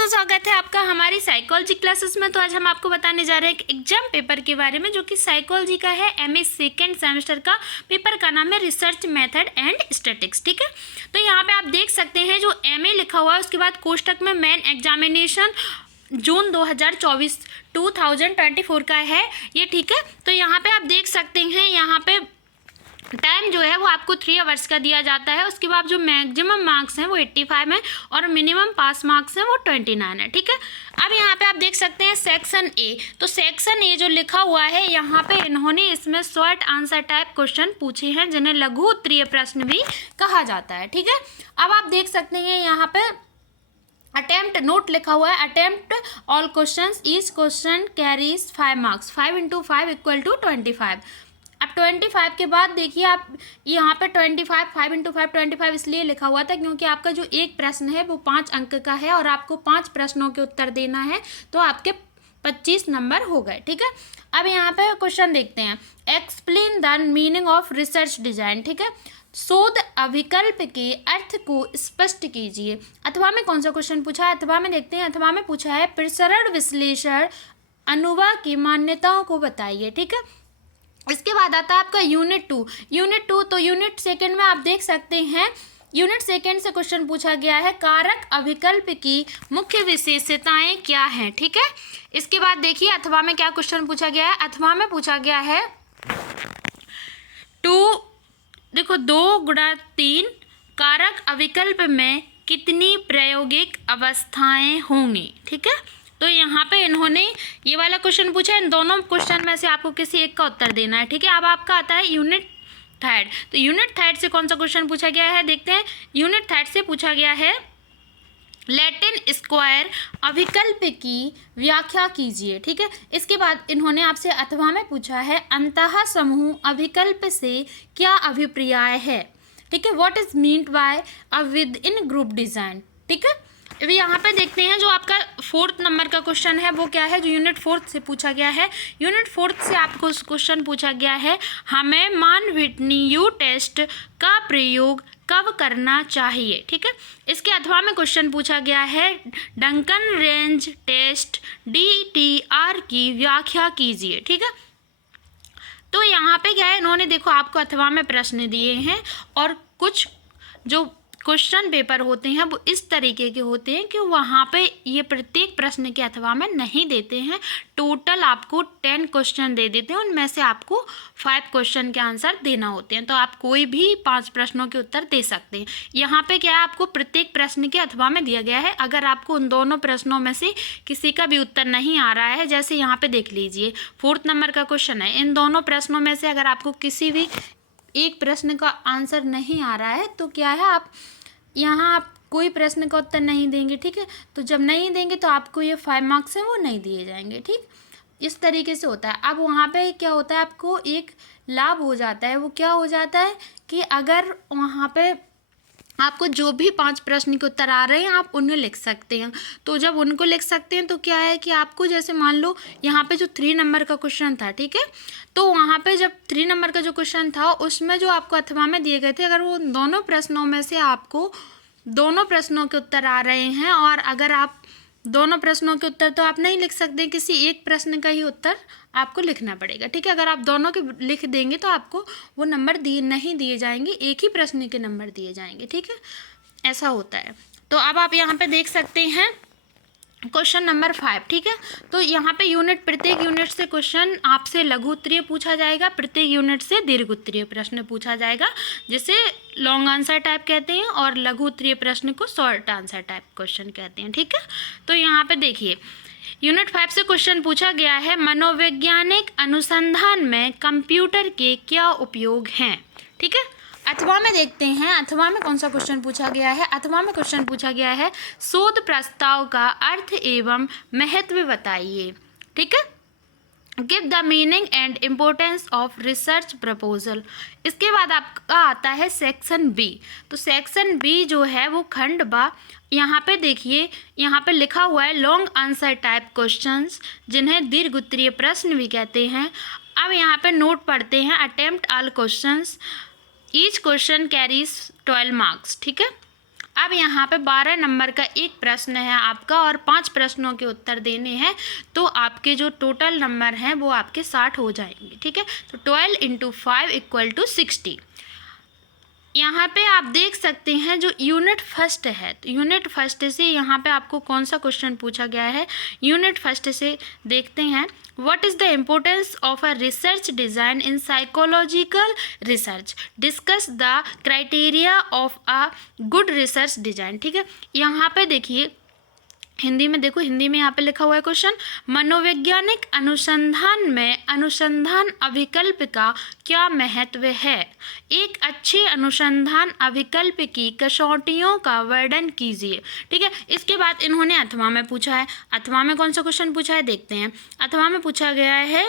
दोस्तों, स्वागत है आपका हमारी साइकोलॉजी क्लासेस में। तो आज हम आपको बताने जा रहे हैं एक एग्जाम पेपर के बारे में जो कि साइकोलॉजी का है। एमए सेकेंड सेमेस्टर का पेपर का नाम है रिसर्च मेथड एंड स्टैटिस्टिक्स। ठीक है, तो यहाँ पे आप देख सकते हैं जो एमए लिखा हुआ है उसके बाद कोष्टक में मेन एग्जामिनेशन जून 2024 का है ये। ठीक है, तो यहाँ पे आप देख सकते हैं यहाँ पे टाइम जो है वो आपको 3 आवर्स का दिया जाता है। उसके बाद जो मैक्सिमम मार्क्स हैं वो 85 है और मिनिमम पास मार्क्स हैं वो 29 है। ठीक है, अब यहाँ पे आप देख सकते हैं सेक्शन ए। तो सेक्शन ए जो लिखा हुआ है यहाँ पे इन्होंने इसमें शॉर्ट आंसर टाइप क्वेश्चन पूछे हैं जिन्हें लघु उत्तरीय प्रश्न भी कहा जाता है। ठीक है, अब आप देख सकते हैं यहाँ पे अटेम्प्ट नोट लिखा हुआ है। Attempt all questions, each question carries 5 marks, 5 × 5 = 25। अब 25 के बाद देखिए आप यहाँ पे 25 5 × 5 25 इसलिए लिखा हुआ था क्योंकि आपका जो एक प्रश्न है वो 5 अंक का है और आपको 5 प्रश्नों के उत्तर देना है, तो आपके 25 नंबर हो गए। ठीक है, अब यहाँ पे क्वेश्चन देखते हैं। Explain the meaning of research design. ठीक है, शोध अभिकल्प के अर्थ को स्पष्ट कीजिए। अथवा में कौन सा क्वेश्चन पूछा है? अथवा में देखते हैं। अथवा में पूछा है प्रसरण विश्लेषण अनुवाद की मान्यताओं को बताइए। ठीक है, इसके बाद आता है आपका यूनिट 2। तो यूनिट सेकंड में आप देख सकते हैं यूनिट सेकंड से क्वेश्चन पूछा गया है कारक अभिकल्प की मुख्य विशेषताएं क्या हैं। ठीक है, इसके बाद देखिए अथवा में क्या क्वेश्चन पूछा गया है। अथवा में पूछा गया है 2 × 3 कारक अभिकल्प में कितनी प्रायोगिक अवस्थाएं होंगी। ठीक है, तो यहाँ पे इन्होंने ये वाला क्वेश्चन पूछा है। इन दोनों क्वेश्चन में से आपको किसी एक का उत्तर देना है। ठीक है, अब आपका आता है यूनिट 3। तो यूनिट 3 से कौन सा क्वेश्चन पूछा गया है देखते हैं। यूनिट 3 से पूछा गया है लैटिन स्क्वायर अभिकल्प की व्याख्या कीजिए। ठीक है, इसके बाद इन्होंने आपसे अथवा में पूछा है अंतः समूह अभिकल्प से क्या अभिप्राय है। ठीक है, what is meant by a with in group design. ठीक है, अभी यहाँ पे देखते हैं जो आपका 4th नंबर का क्वेश्चन है वो क्या है जो यूनिट 4 से पूछा गया है। यूनिट 4 से आपको क्वेश्चन पूछा गया है हमें मान व्हिटनी यू टेस्ट का प्रयोग कब करना चाहिए। ठीक है, इसके अथवा में क्वेश्चन पूछा गया है डंकन रेंज टेस्ट DTR की व्याख्या कीजिए। ठीक है, तो यहाँ पे क्या है इन्होंने देखो आपको अथवा में प्रश्न दिए हैं और कुछ जो क्वेश्चन पेपर होते हैं वो इस तरीके के होते हैं कि वहाँ पे ये प्रत्येक प्रश्न के अथवा में नहीं देते हैं। टोटल आपको 10 क्वेश्चन दे देते हैं, उनमें से आपको 5 क्वेश्चन के आंसर देना होते हैं। तो आप कोई भी 5 प्रश्नों के उत्तर दे सकते हैं। यहाँ पे क्या है आपको प्रत्येक प्रश्न के अथवा में दिया गया है। अगर आपको उन दोनों प्रश्नों में से किसी का भी उत्तर नहीं आ रहा है, जैसे यहाँ पे देख लीजिए 4th नंबर का क्वेश्चन है, इन दोनों प्रश्नों में से अगर आपको किसी भी एक प्रश्न का आंसर नहीं आ रहा है तो क्या है आप यहाँ आप कोई प्रश्न का उत्तर नहीं देंगे। ठीक है, तो जब नहीं देंगे तो आपको ये 5 मार्क्स हैं वो नहीं दिए जाएंगे। ठीक, इस तरीके से होता है। अब वहाँ पे क्या होता है आपको एक लाभ हो जाता है, वो क्या हो जाता है कि अगर वहाँ पे आपको जो भी 5 प्रश्न के उत्तर आ रहे हैं आप उन्हें लिख सकते हैं। तो जब उनको लिख सकते हैं तो क्या है कि आपको जैसे मान लो यहाँ पे जो 3 नंबर का क्वेश्चन था, ठीक है, तो वहाँ पे जब 3 नंबर का जो क्वेश्चन था उसमें जो आपको अथवा में दिए गए थे, अगर वो दोनों प्रश्नों में से आपको दोनों प्रश्नों के उत्तर आ रहे हैं और अगर आप दोनों प्रश्नों के उत्तर तो आप नहीं लिख सकते, किसी एक प्रश्न का ही उत्तर आपको लिखना पड़ेगा। ठीक है, अगर आप दोनों के लिख देंगे तो आपको वो नंबर नहीं दिए जाएंगे, एक ही प्रश्न के नंबर दिए जाएंगे। ठीक है, ऐसा होता है। तो अब आप यहाँ पे देख सकते हैं क्वेश्चन नंबर 5। ठीक है, तो यहाँ पे प्रत्येक यूनिट से क्वेश्चन आपसे लघु उत्तरीय पूछा जाएगा, प्रत्येक यूनिट से दीर्घ उत्तरीय प्रश्न पूछा जाएगा, जिसे लॉन्ग आंसर टाइप कहते हैं और लघु उत्तरीय प्रश्न को शॉर्ट आंसर टाइप क्वेश्चन कहते हैं। ठीक है, तो यहाँ पे देखिए यूनिट 5 से क्वेश्चन पूछा गया है मनोवैज्ञानिक अनुसंधान में कंप्यूटर के क्या उपयोग हैं। ठीक है, अथवा में देखते हैं अथवा में कौन सा क्वेश्चन पूछा गया है। अथवा में क्वेश्चन पूछा गया है शोध प्रस्ताव का अर्थ एवं महत्व बताइए। ठीक है, give the meaning and importance of research proposal. इसके बाद आपका आता है सेक्शन बी। तो सेक्शन बी जो है वो खंड बा, यहाँ पे देखिए यहाँ पे लिखा हुआ है लॉन्ग आंसर टाइप क्वेश्चंस जिन्हें दीर्घ उत्तरीय प्रश्न भी कहते हैं। अब यहाँ पे नोट पढ़ते हैं attempt all questions, each question carries 12 marks. ठीक है, अब यहाँ पे 12 नंबर का एक प्रश्न है आपका और 5 प्रश्नों के उत्तर देने हैं, तो आपके जो टोटल नंबर हैं वो आपके 60 हो जाएंगे। ठीक है, तो 12 × 5 = 60। यहाँ पे आप देख सकते हैं जो यूनिट फर्स्ट है, तो यूनिट फर्स्ट से यहाँ पे आपको कौन सा क्वेश्चन पूछा गया है। यूनिट फर्स्ट से देखते हैं, what is the importance of a research design in psychological research, discuss the criteria of a good research design. ठीक है, यहाँ पे देखिए हिंदी में देखो, हिंदी में यहाँ पे लिखा हुआ है क्वेश्चन, मनोवैज्ञानिक अनुसंधान में अनुसंधान अभिकल्प का क्या महत्व है, एक अच्छे अनुसंधान अभिकल्प की कसौटियों का वर्णन कीजिए। ठीक है, इसके बाद इन्होंने अथवा में पूछा है। अथवा में कौन सा क्वेश्चन पूछा है देखते हैं। अथवा में पूछा गया है,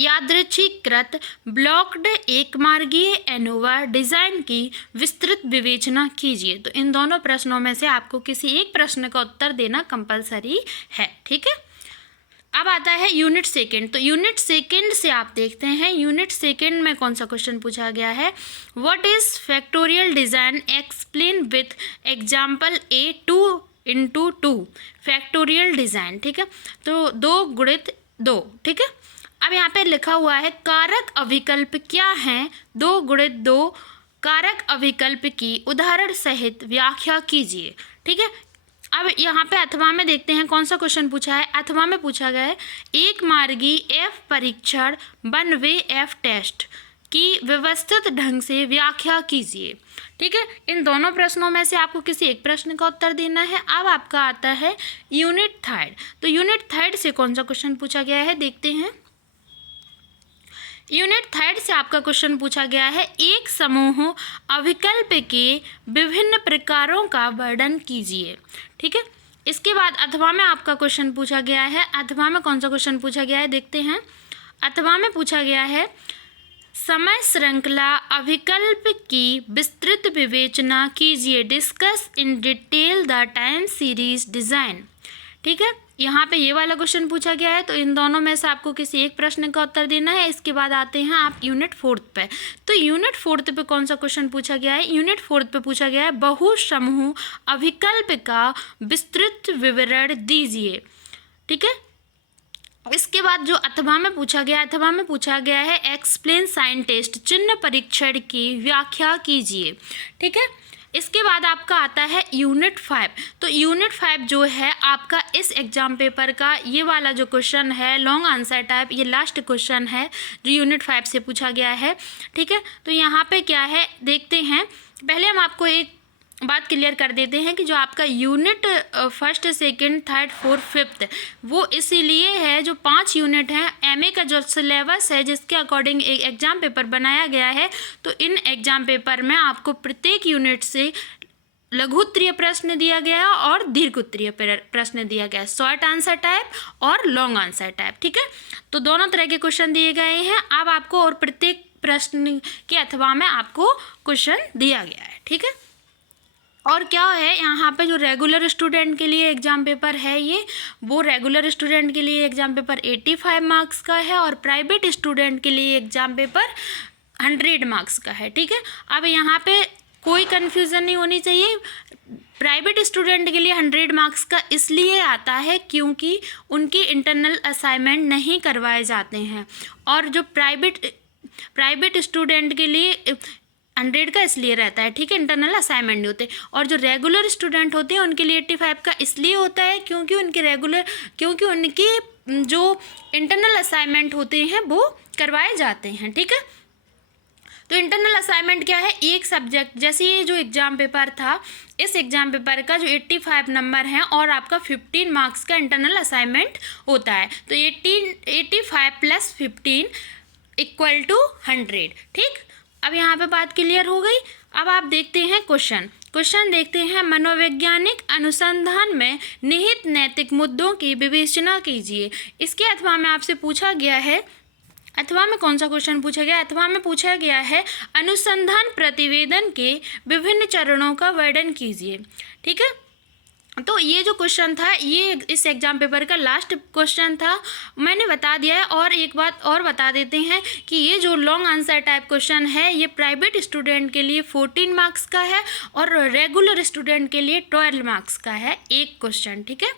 यादृच्छिकृत ब्लॉक्ड एक मार्गीय एनोवा डिज़ाइन की विस्तृत विवेचना कीजिए। तो इन दोनों प्रश्नों में से आपको किसी एक प्रश्न का उत्तर देना कंपलसरी है। ठीक है, अब आता है यूनिट सेकंड। तो यूनिट सेकंड से आप देखते हैं, यूनिट सेकंड में कौन सा क्वेश्चन पूछा गया है, what is factorial design, explain with example A 2 × 2 factorial design. ठीक है, तो 2 × 2। ठीक है, अब यहाँ पे लिखा हुआ है कारक अभिकल्प क्या हैं, 2 × 2 कारक अभिकल्प की उदाहरण सहित व्याख्या कीजिए। ठीक है, अब यहाँ पे अथवा में देखते हैं कौन सा क्वेश्चन पूछा है। अथवा में पूछा गया है, एक मार्गी F परीक्षण 1 वे F टेस्ट की व्यवस्थित ढंग से व्याख्या कीजिए। ठीक है, इन दोनों प्रश्नों में से आपको किसी एक प्रश्न का उत्तर देना है। अब आपका आता है यूनिट थर्ड। तो यूनिट थर्ड से कौन सा क्वेश्चन पूछा गया है देखते हैं। यूनिट थर्ड से आपका क्वेश्चन पूछा गया है, एक समूह अभिकल्प के विभिन्न प्रकारों का वर्णन कीजिए। ठीक है, इसके बाद अथवा में आपका क्वेश्चन पूछा गया है। अथवा में कौन सा क्वेश्चन पूछा गया है देखते हैं। अथवा में पूछा गया है, समय श्रृंखला अभिकल्प की विस्तृत विवेचना कीजिए, discuss in detail the time series design. ठीक है, यहाँ पे ये वाला क्वेश्चन पूछा गया है, तो इन दोनों में से आपको किसी एक प्रश्न का उत्तर देना है। इसके बाद आते हैं आप यूनिट फोर्थ पे। तो यूनिट फोर्थ पे कौन सा क्वेश्चन पूछा गया है, यूनिट फोर्थ पे पूछा गया है, बहुसमूह अभिकल्प का विस्तृत विवरण दीजिए। ठीक है, इसके बाद जो अथवा में पूछा गया, अथवा में पूछा गया है, एक्सप्लेन साइन टेस्ट चिन्ह परीक्षण की व्याख्या कीजिए। ठीक है, इसके बाद आपका आता है यूनिट 5। तो यूनिट 5 जो है आपका इस एग्जाम पेपर का ये वाला जो क्वेश्चन है लॉन्ग आंसर टाइप, ये लास्ट क्वेश्चन है जो यूनिट 5 से पूछा गया है। ठीक है, तो यहाँ पे क्या है देखते हैं। पहले हम आपको एक बात क्लियर कर देते हैं कि जो आपका unit first, second, third, fourth, fifth वो इसीलिए है, जो 5 यूनिट हैं, एमए का जो सिलेबस है जिसके अकॉर्डिंग एक एग्ज़ाम पेपर बनाया गया है। तो इन एग्ज़ाम पेपर में आपको प्रत्येक यूनिट से लघु उत्तरीय प्रश्न दिया गया और दीर्घ उत्तरीय प्रश्न दिया गया, शॉर्ट आंसर टाइप और लॉन्ग आंसर टाइप। ठीक है, तो दोनों तरह के क्वेश्चन दिए गए हैं। अब आपको और प्रत्येक प्रश्न के अथवा में आपको क्वेश्चन दिया गया है। ठीक है, और क्या है यहाँ पे जो रेगुलर स्टूडेंट के लिए एग्ज़ाम पेपर है ये, वो रेगुलर स्टूडेंट के लिए एग्ज़ाम पेपर 85 मार्क्स का है और प्राइवेट स्टूडेंट के लिए एग्ज़ाम पेपर 100 मार्क्स का है। ठीक है, अब यहाँ पे कोई कन्फ्यूज़न नहीं होनी चाहिए। प्राइवेट स्टूडेंट के लिए 100 मार्क्स का इसलिए आता है क्योंकि उनके इंटरनल असाइनमेंट नहीं करवाए जाते हैं, और जो प्राइवेट स्टूडेंट के लिए 100 का इसलिए रहता है। ठीक है, इंटरनल असाइनमेंट नहीं होते। और जो रेगुलर स्टूडेंट होते हैं उनके लिए 85 का इसलिए होता है क्योंकि उनके जो इंटरनल असाइनमेंट होते हैं वो करवाए जाते हैं। ठीक है, तो इंटरनल असाइनमेंट क्या है, एक सब्जेक्ट, जैसे ये जो एग्ज़ाम पेपर था, इस एग्ज़ाम पेपर का जो 85 नंबर हैं और आपका 15 मार्क्स का इंटरनल असाइनमेंट होता है। तो 85 + 15 = 100। ठीक, अब यहाँ पे बात क्लियर हो गई। अब आप देखते हैं क्वेश्चन देखते हैं, मनोवैज्ञानिक अनुसंधान में निहित नैतिक मुद्दों की विवेचना कीजिए। इसके अथवा में आपसे पूछा गया है, अथवा में कौन सा क्वेश्चन पूछा गया, अथवा में पूछा गया है, अनुसंधान प्रतिवेदन के विभिन्न चरणों का वर्णन कीजिए। ठीक है, तो ये जो क्वेश्चन था ये इस एग्जाम पेपर का लास्ट क्वेश्चन था, मैंने बता दिया है। और एक बात और बता देते हैं कि ये जो लॉन्ग आंसर टाइप क्वेश्चन है ये प्राइवेट स्टूडेंट के लिए 14 मार्क्स का है और रेगुलर स्टूडेंट के लिए 12 मार्क्स का है एक क्वेश्चन, ठीक है।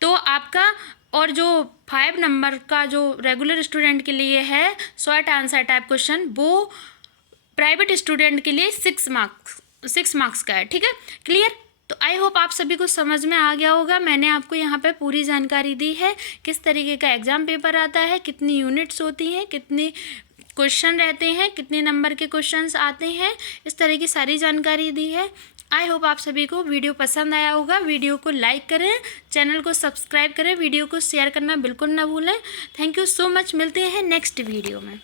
तो आपका और जो 5 नंबर का जो रेगुलर स्टूडेंट के लिए है शॉर्ट आंसर टाइप क्वेश्चन, वो प्राइवेट स्टूडेंट के लिए 6 मार्क्स का है, ठीक है। क्लियर? तो आई होप आप सभी को समझ में आ गया होगा। मैंने आपको यहाँ पे पूरी जानकारी दी है किस तरीके का एग्ज़ाम पेपर आता है, कितनी यूनिट्स होती हैं, कितने क्वेश्चन रहते हैं, कितने नंबर के क्वेश्चंस आते हैं, इस तरह की सारी जानकारी दी है। आई होप आप सभी को वीडियो पसंद आया होगा। वीडियो को लाइक करें, चैनल को सब्सक्राइब करें, वीडियो को शेयर करना बिल्कुल ना भूलें। Thank you so much. मिलते हैं नेक्स्ट वीडियो में।